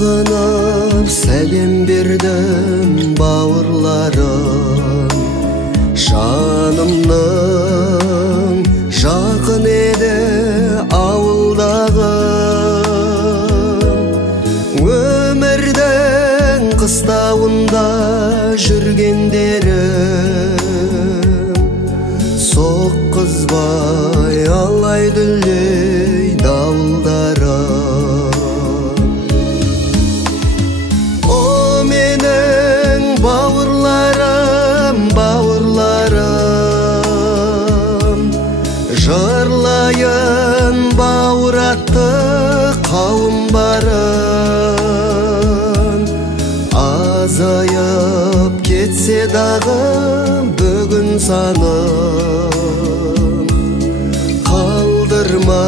Сағынып сәлем бердім бауырларым, жанымның жақын еді ауылдағым. Өмірдің қыстауында жүргендерім, соққызбай алай-дүлей дауылдарым. Жырлайын бауыратты қауым барын, азайып кетсе дағы бүгін саным. Қалдырма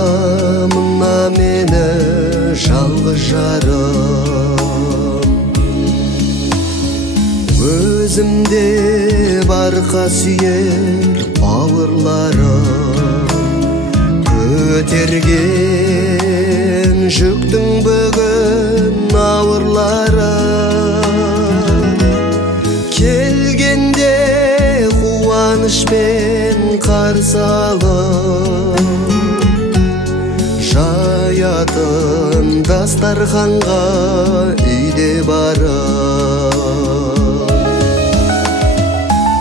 мына мені жалғыз жарым. Өзімде бар қасиет бауырларым, көтерген жүктің бүгін ауырларым. Келгенде қуанышпен қарсы алып, жаятын дастарханға үйде барым.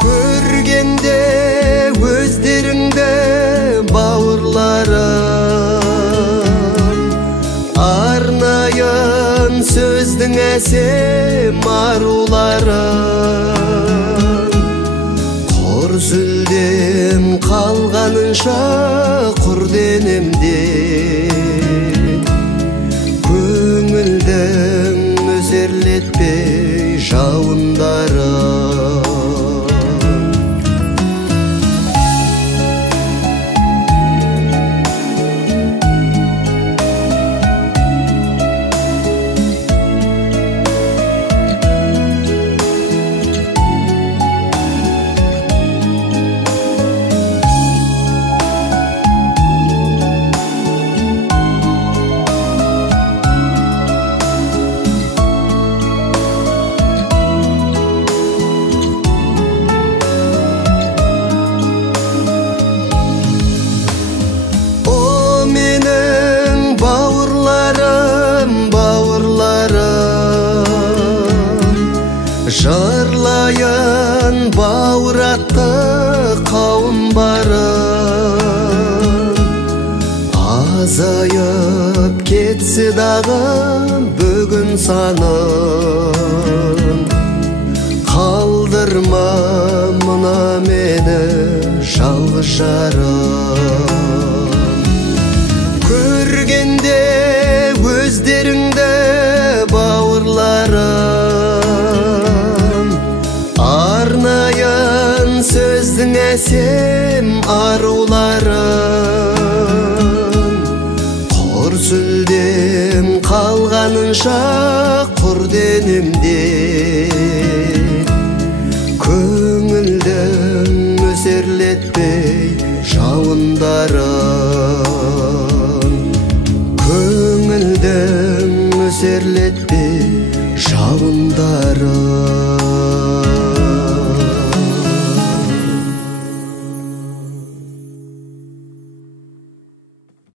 Көргенде өздеріңді бауырларым, арнайын сөздің әсем аруларын. Құр сүлдем қалғанынша құр денемде, көңілдің нөсерлетпей жауындарын. Жырлайын бауыратты қауым барын, азайып кетсе дағы бүгін саным. Қалдырма мына мені жалғыз жарым. Көргенде өздеріңді бауырларым, арнайын сөздің әсем аруларын. Құр сүлдем қалғанынша құр денемде, көңілдің нөсерлетпей жауындарын. Көңілдің нөсерлетпей жауындарын.